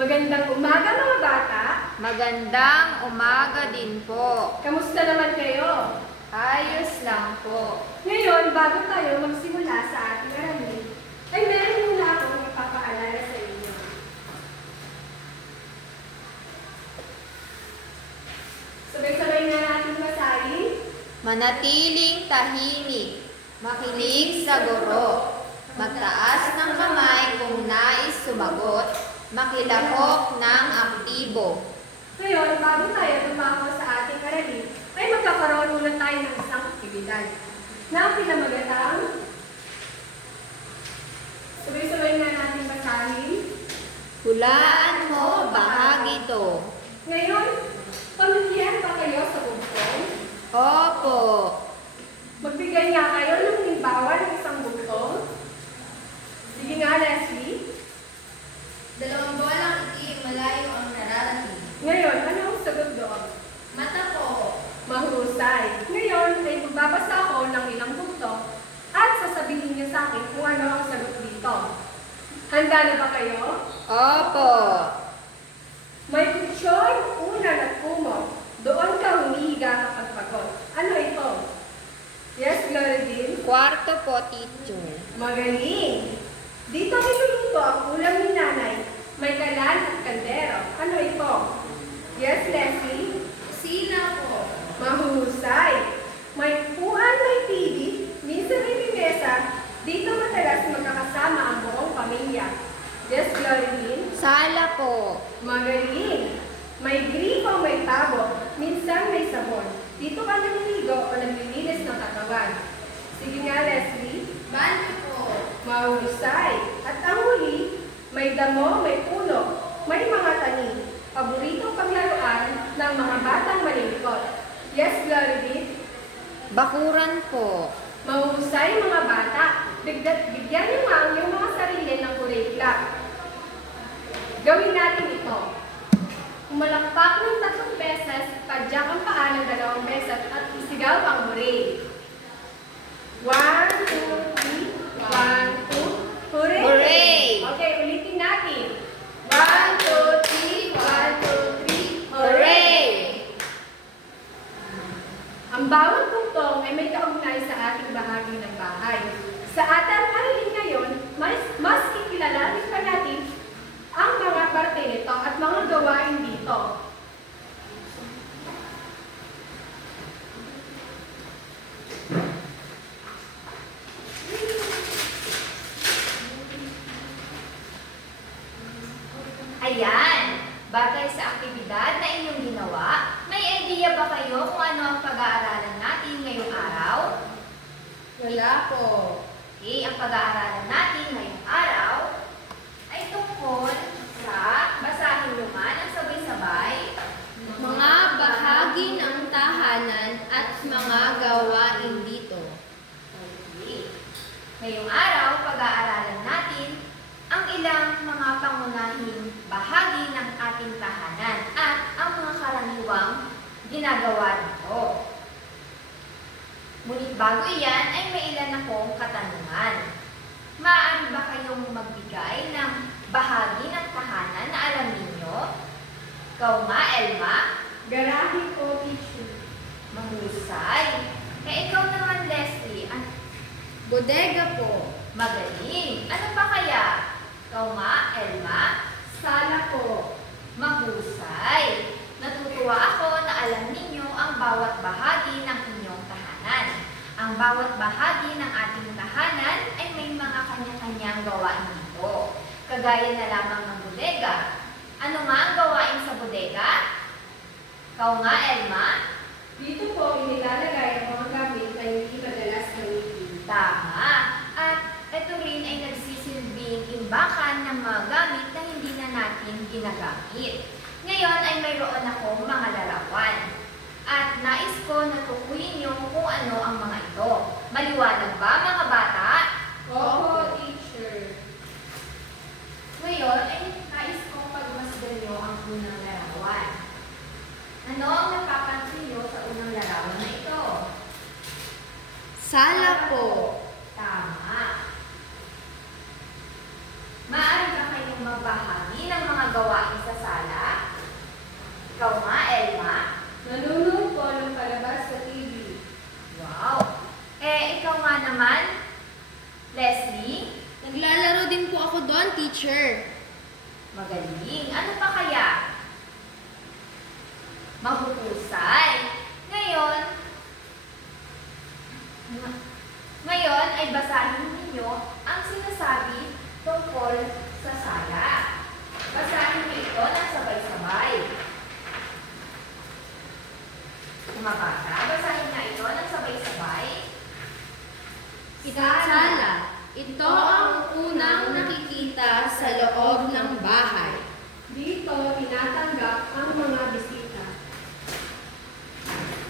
Magandang umaga mga bata. Magandang umaga din po. Kamusta naman kayo? Ayos lang po. Ngayon, bago tayo magsimula sa ating aralin, ay meron muna akong ipapaalala sa inyo. Sabay-sabay na natin basahin. Manatiling tahimik, makinig sa guro, magtaas ng kamay kung nais sumagot, makilahok ng aktibo. Ngayon, bago tayo tumako sa ating aralin, ay magkakaroon muna tayo ng isang aktibidad na pinamagatang sabay-sabay na natin basahin. Hulaan mo bahagi to. Ngayon, pamilyar pa kayo sa bugtong? Opo. Magbigay nga kayo ng halimbawa ng isang bugtong. Sige nga, Leslie. 2 bolang itim, malayo ang nararating. Ngayon, ano ang sagot doon? Mata po. Mahusay. Ngayon, ay magbabasa ako ng ilang bugtong at sasabihin niyo sa akin kung ano ang sagot dito. Handa na ba kayo? Opo. May kutsyon, unan at kumot. Doon ka humihiga kapag pagod. Ano ito? Yes, Gloridin? Kwarto po, teacher. Magaling! Dito niluluto ang ulam ni nanay. May kalan at kaldero. Ano ito? Yes, Leslie? Sina po. Mahusay! May puan, may TV, minsan may mesa. Dito madalas magkakasama ang buong pamilya. Yes, Glorilyn? Sala po. Magaling! May gripo, may tabo, minsan may sabon. Dito ka naliligo o naglilinis ng katawan. Sige nga, Leslie. Banyo po. Mahusay. At ang huli, may damo, may puno, may mga tanim. Paboritong paglaruan ng mga batang malilipot. Yes, Glory. Bakuran po. Mahusay mga bata. Bigyan niyo nga ang iyong mga sarili ng kurikla. Gawin natin ito. Umalakpak ng 3 beses, padyak ang paa ng 2 beses at isigaw ang hooray. 1, 2, 3. 1, 2. Hooray! Hooray! Okay, ulitin natin. 1, 2, 3. 1, 2, 3. Hooray! Ang bawat bugtong ay may kaugnay sa ating bahagi ng bahay. Sa ating aralin ngayon, mas kikilalanin pa natin ang mga parte nito at mga gawain dito. Ayan, bagay sa aktibidad na inyong ginawa, may idea ba kayo kung ano ang pag-aaralan natin ngayong araw? Wala po. Okay, ang pag-aaralan natin ngayong araw ay tungkol sa basahin naman ang sabay-sabay Mga bahagi ng tahanan at mga gawain dito. Okay. Ngayong araw, pag-aaralan natin ang ilang mga pangunahing bahagi ng ating tahanan at ang mga karaniwang ginagawa nito. Ngunit bago iyan ay may ilan akong katanungan. Maaari ba kayong magbigay ng bahagi ng tahanan na alam ninyo? Ikaw nga, Elma? Garahe ko, teacher. Mahusay. Ikaw naman, Leslie? Bodega po. Magaling. Ano pa kaya? Ikaw nga, Elma? Sala po. Mahusay. Natutuwa ako na alam ninyo ang bawat bahagi ng inyong tahanan. Ang bawat bahagi ng ating tahanan ay may mga kanya-kanyang gawain dito. Kagaya na lamang ng bodega. Ano nga ang gawain sa bodega? Ikaw nga, Elma? Dito po inilalagay ang mga gamit na hindi madalas gamitin. Tama. At ito rin ay nagsisilbing imbakan ng mga gamit na hindi na natin ginagamit. Ngayon ay mayroon akong mga larawan. At nais ko na tukuyin niyo kung ano ang mga ito. Maliwanag ba, mga bata? Opo, teacher. Ngayon ay nais kong pagmasdan niyo ang unang larawan. Ano ang napapansin niyo sa unang larawan na ito? Sala po. Tama. Maaari ba kayong magbahagi ng mga gawain sa sala? Ikaw nga, Elma. Nanonood po ng palabas sa TV. Wow! Ikaw nga naman, Leslie. Naglalaro din po ako doon, teacher. Magaling. Ano pa kaya? Mahuhusay. Ngayon ay basahin ninyo ang sinasabi tungkol sa sala. Basahin niyo ito ng sabay-sabay. Mga bata, basahin na ito ng sabay-sabay. Sala. Ito ang unang nakikita sa loob ng bahay. Dito, tinatanggap ang mga bisita.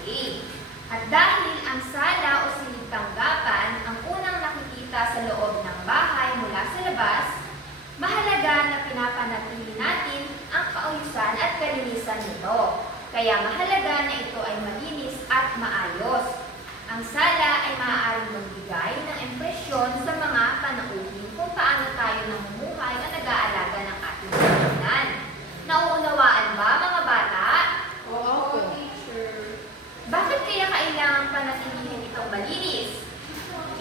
Okay. At dahil ang sala o silid-tanggapan ang unang nakikita sa loob ng bahay mula sa labas, mahalaga na pinapanatili natin ang kaayusan at kalinisan nito. Kaya mahalaga na ito ay malinis at maayos. Ang sala ay maaaring magbigay ng impresyon sa mga panauhin kung paano tayo namumuhay at nag-aalaga ng ating kahanan. Nauunawaan ba, mga bata? Oo, teacher. Bakit kaya kailangan panatilihin itong malinis?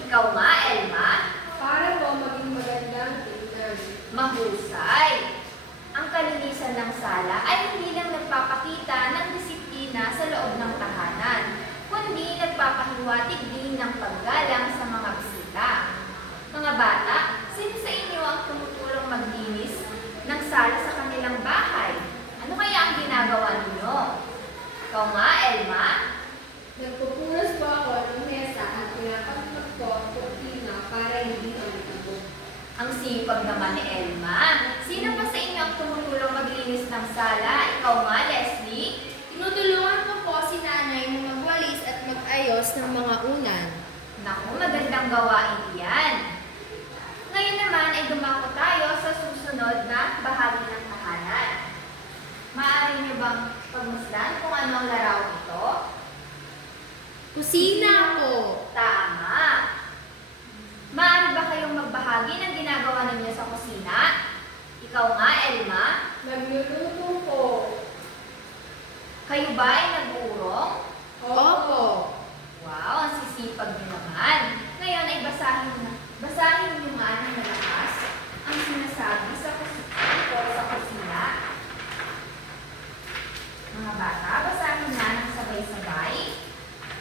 Ikaw nga, Elma. Para po maging magandang tingnan. Mahusay. Ang kalinisan ng sala ay hindi lang nagpapakita ng disiplina sa loob ng tahanan, kundi nagpapahiwatig din ng paggalang sa mga bisita. Mga bata, sino sa inyo ang tumutulong maglinis ng sala sa kanilang bahay? Ano kaya ang ginagawa ninyo? Ikaw nga, Elma. Nagpupunas po ako ng mesa at pinapagpag ko ang kurtina para hindi malikabog. Ang sipag naman ni Elma. Sino pa sa inyo ang tumutulong maglinis ng sala? Ikaw nga, Leslie. Tinutulungan ko po si nanay na magwalis at mag-ayos ng mga unan. Naku, magandang gawain iyan. Ngayon naman ay dumako tayo sa susunod na bahagi ng tahanan. Maaari niyo bang pagmasdan kung ano ang larawan ito? Kusina po. Tama. Maaari ba kayong magbahagi ng ginagawa ninyo sa kusina? Ikaw nga, Elma. Nagluluto po. Kayo ba ay nag-uurong? Opo. Wow, ang sisipag niyo naman. Ngayon ay basahin niyo nga ng malakas ang sinasabi sa kusina. Mga bata, basahin na ng sabay-sabay.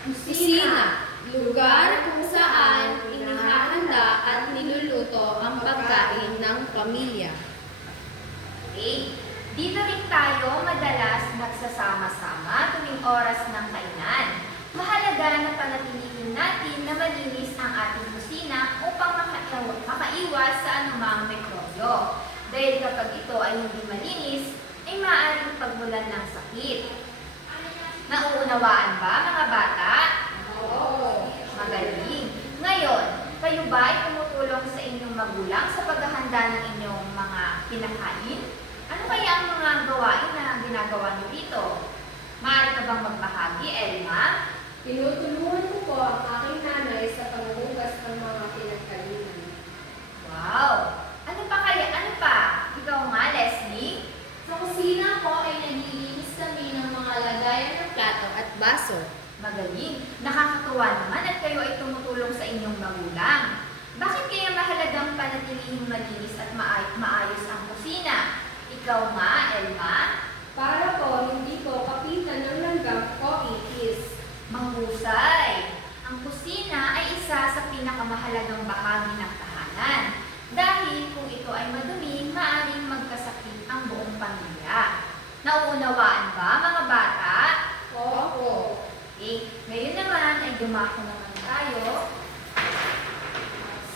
Kusina. Lugar kung saan inihahanda at niluluto ang pagkain ng pamilya. Okay. Dito rin tayo madalas nagsasama-sama tuwing oras ng kainan. Mahalaga na panatilihin natin na malinis ang ating kusina upang makaiwas sa anumang mikrobyo. Dahil kapag ito ay hindi malinis, ay maaaring pagmulan ng sakit. Nauunawaan ba, mga bata? Oo. Magaling. Ngayon, kayo ba ay tumutulong sa inyong magulang sa paghahanda ng inyong mga kinakain? Ano kaya ang mga gawain na ginagawa niyo dito? Maaari ka bang magbahagi, Elma? Tinutulungan ko po ang aking nanay sa panghugas ng mga pinagkainan. Wow! Ano pa kaya? Ano pa? Ikaw nga, Leslie? Sa kusina po ay naglilinis kami ng mga lagayan ng plato at baso. Magaling. Nakakatuwa naman at kayo ay tumutulong sa inyong magulang. Bakit kaya mahalagang panatilihing malinis at maayos ang kusina? Ikaw nga, Elma? Para po hindi ko kapitan ng langgam o itis. Mahusay. Ang kusina ay isa sa pinakamahalagang bahagi ng tahanan. Dahil kung ito ay madumi, maaaring magkasakit ang buong pamilya. Nauunawaan ba, mga bata? Opo. Okay. Ngayon naman ay dumako naman tayo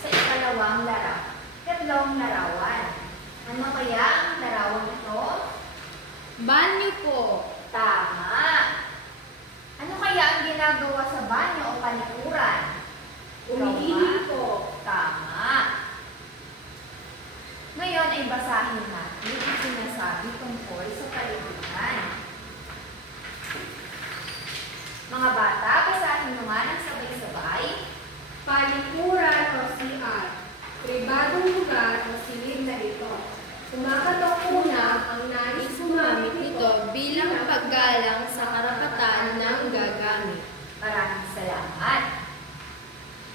sa ikalawang tatlong larawan. Ano kaya ang larawan ito? Banyo po. Tama. Ano kaya ang ginagawa sa banyo o panikuran? Umiihi po. Tama. Ngayon ay basahin natin ang sinasabi tungkol sa palibutan. Mga bata, basahin naman ang sabay-sabay. Palikuran o CR. Pribadong lugar o silid na ito. Kumakatok una paggalang sa karapatan ng gagamit. Maraming salamat.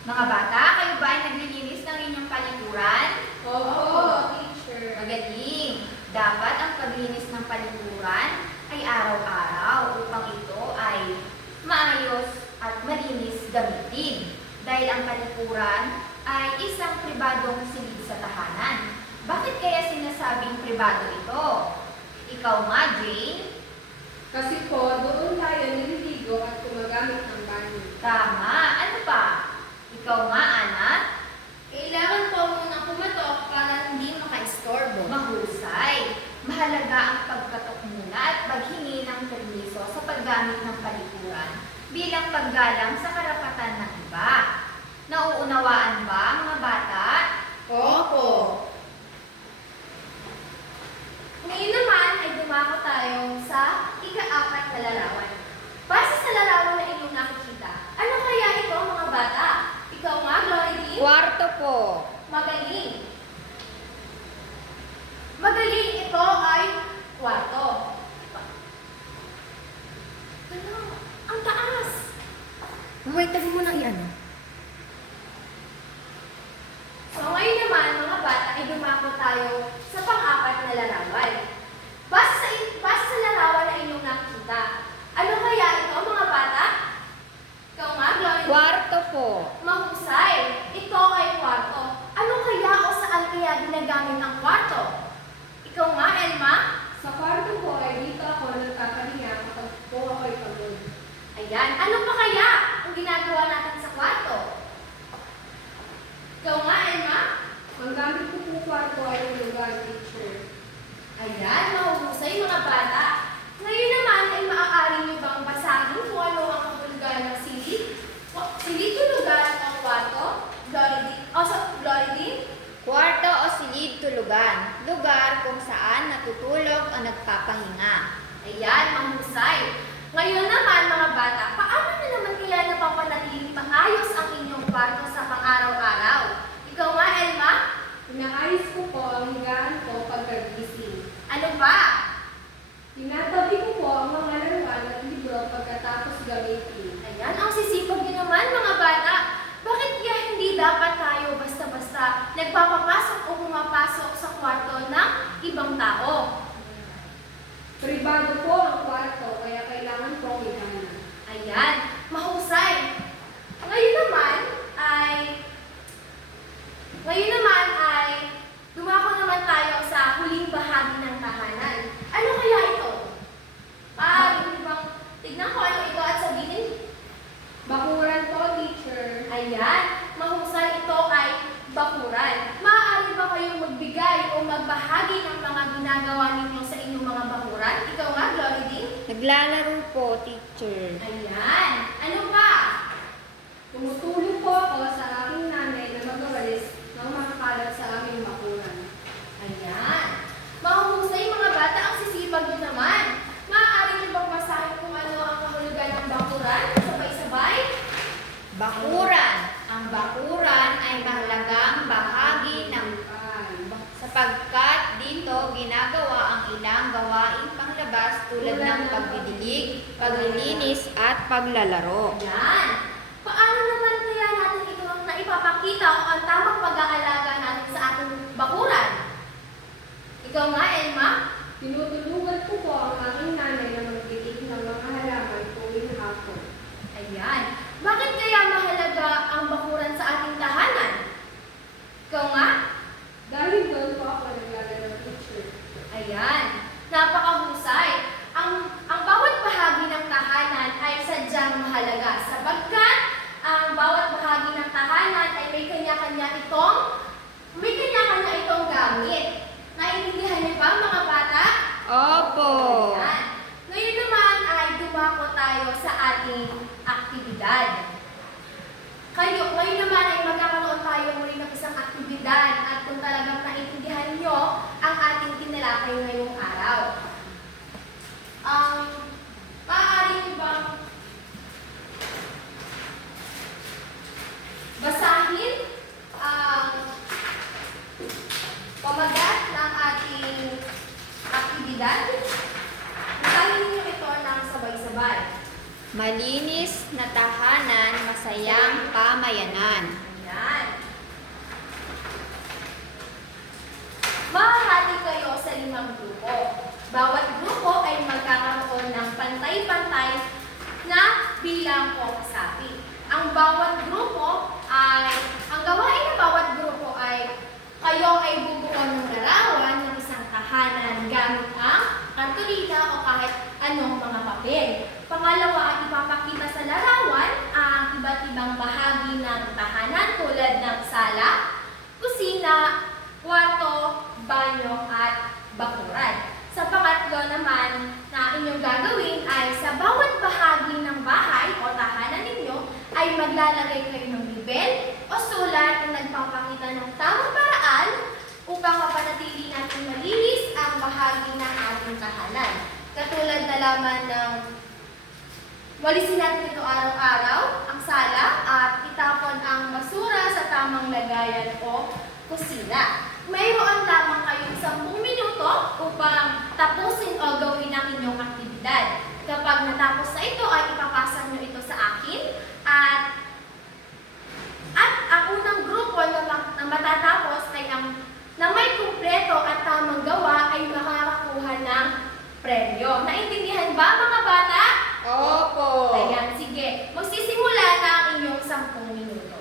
Mga bata, kayo ba ay naglilinis ng inyong palikuran? Opo, teacher. Magaling! Dapat ang paglinis ng palikuran ay araw-araw upang ito ay maayos at malinis gamitin. Dahil ang palikuran ay isang pribadong silid sa tahanan. Bakit kaya sinasabing pribado ito? Ikaw nga, Jane? Kasi po, doon tayo nililigo at gumagamit ng banyo. Tama. Ano pa? Ikaw nga, Anak? Kailangan po munang pumatok para hindi makaistorbo. Mahusay. Mahalaga ang pagkatok muna at paghingi ng permiso sa paggamit ng palikuran bilang paggalang sa karapatan ng iba. Nauunawaan ba, mga bata? Opo. Ngayon naman ay dumako tayo sa ika-4 na larawan. Base sa larawan na inyong nakikita, ano kaya ito mga bata? Ikaw nga, Glory. Kwarto po. Magaling. Magaling, ito ay kwarto. Ano? Ang taas. Wait, tabi mo na iyan. So ngayon naman mga bata ay dumako tayo sa pang-4 na larawan. Base sa larawan na inyong nakikita, ano kaya ito mga bata? Ikaw nga, Glory. Kwarto po. Mahusay. Ito ay kwarto. Ano kaya o saan kaya ginagamit ang kwarto? Ikaw nga, Elma? Sa kwarto ko ay dito ako nagpapahinga kapag po ako'y pagod. Ayan. Ano pa kaya ang ginagawa natin sa kwarto? Ikaw nga, Elma? Ang gamit ko po kwarto ay lugar, teacher. Ayan, mahusay mga bata. Ngayon naman ay maaari niyo bang basahin kung ano ang kahulugan ng silid? Silid yung lugar ang kwarto? Glory din? Kwarto o silid tulugan. Lugar kung saan natutulog o nagpapahinga. Ayan, mahusay. Ngayon naman mga bata, paano na naman kaya napapanatiling maayos ang inyong kwarto sa pang-araw-araw? Ikaw nga, Elma? Inaayos ko po ang higaan ko pagkagising. Ano pa? Tinatabi ko po ang mga laruan at libro pagkatapos gamitin. Ayan, ang sisipag niyo naman mga bata. Bakit kaya hindi dapat tayo basta-basta nagpapapasok o pumapasok sa kwarto ng ibang tao? Pribado po ang kwarto, kaya kailangan po higahan. Ayan, mahusay. Ngayon naman ay dumako naman tayo sa huling bahagi ng tahanan. Ano kaya ito? Tignan ko ano ito at sabihin. Bakuran po, teacher. Ayan, mahusay, ito ay bakuran. Maaari ba kayong magbigay o magbahagi ng mga ginagawa ninyo sa inyong mga bakuran? Ikaw nga, Glory din? Naglalaro po, teacher. Ayan, ano pa? Tumutulong po ako sa aking nanay na magawalis ng makakalat sa aming bakuran. Ayan. Mahusay mga bata, ang sisipag nyo naman. Maaari nyo bang masahin kung ano ang kahulugan ng bakuran? Sabay-sabay? Bakuran. Ang bakuran ay mahalagang bahagi ng sapagkat dito ginagawa ang ilang gawaing panglabas tulad ng pagdidilig, paglilinis at paglalaro. Ayan. Paano naman kaya natin ito na ipapakita o ang tamang pag-aalaga natin sa ating bakuran? Ikaw nga, Elma? Tinutulungan ko po ang aking nanay na magdilig ng mga halaman tuwing hapon. Ayan. Bakit kaya mahalaga ang bakuran sa ating tahanan? Ikaw nga? Dahil doon po ako naglalaro, teacher. Ayan. Napakahusay. Ang bawat bahagi ng tahanan ay sadyang mahalaga sapagkat ang bawat bahagi ng tahanan ay may kanya-kanya itong gamit. Naiintindihan niyo ba mga bata? Opo. Ayan. Ngayon naman ay dumako tayo sa ating aktibidad. Ngayon naman ay magkakaroon tayo muli ng isang aktibidad at kung talagang naiintindihan nyo ang ating tinalakay ngayong araw. Maaari nyo bang basahin ang pamagat ng ating aktibidad? Basahin niyo ito ng Malinis na tahanan, masayang pamayanan. Ayan. Mahahati kayo sa 5 grupo. Bawat grupo ay magkakaroon ng pantay-pantay na bilang o kasapi. Ang gawain ng bawat grupo ay kayo ay bubuo ng larawan ng isang tahanan gamit ang kartulina o kahit anong mga papel. Pangalawa ay ipapakita sa larawan ang iba't ibang bahagi ng tahanan tulad ng sala, kusina, kwarto, banyo at bakuran. Sa pangatlo naman na inyong gagawin ay sa bawat bahagi ng bahay o tahanan ninyo ay maglalagay kayo ng libel o sulat na nagpapakita ng tamang paraan upang mapanatili natin malinis ang bahagi ng ating tahanan. Katulad na lamang ng walisin natin ito araw-araw, ang sala, at itapon ang basura sa tamang lagayan o kusina. Mayroon lamang kayong 10 minuto upang tapusin o gawin ang inyong aktibidad. Kapag natapos na ito, ay ipapasa nyo ito sa akin at ang unang grupo na matatapos ay na may kumpleto at tamang gawa ay makakakuha ng premyo. Naintindihan ba mga bata? Opo. Ayan, sige. Magsisimula na ang inyong 10 minuto.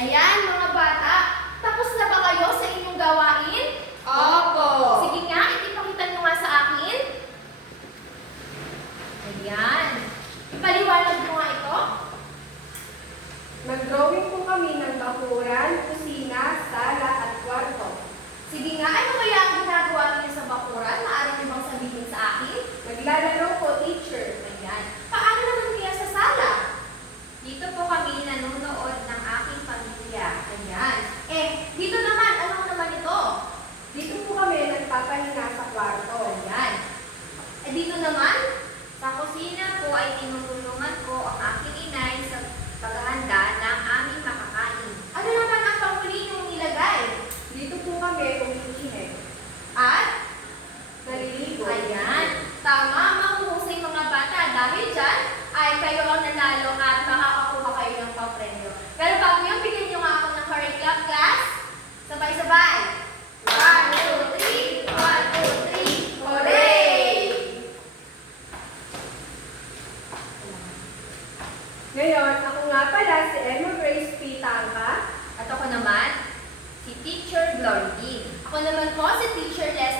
Ayan, mga bata. Tapos na ba kayo sa inyong gawain? Opo. Sige nga, ipakita nyo nga sa akin. Ayan. Ipaliwanag mo nga ito. Nag-drawing po kami ng bakuran, kusina, sala at kwarto. Sige nga, ano kaya ang ginagawa niyo sa bakuran? Maaari niyo bang sabihin sa akin? Naglalaro po, teacher. Ayan. Paano naman kaya sa sala? Dito po kami nanonood ng aking pamilya. Ayan. Dito naman, ano naman ito? Dito po kami nagpapahinga sa kwarto. Ayan. Dito naman, Sa kusina po ay tinutulungan ko ang aking inay sa paghahanda ng aming makakain. ano naman ang panghuli niyong nilagay? Dito po kami umiihi. At, Naliligo. ayan. Tama, mahuhusay mga bata. Dahil dyan, ay kayo ang nanalo at makakakuha kayo ng papremyo. Pero bago yung bigyan niyo nga ako ng curry club class, sabay-sabay. 1, 2, 3. 1, 2, 3. Hooray! Ngayon, ako nga pala si Emma Grace P. Tangka. At ako naman, Si Teacher Glory Dean. ako naman po si Teacher Leslie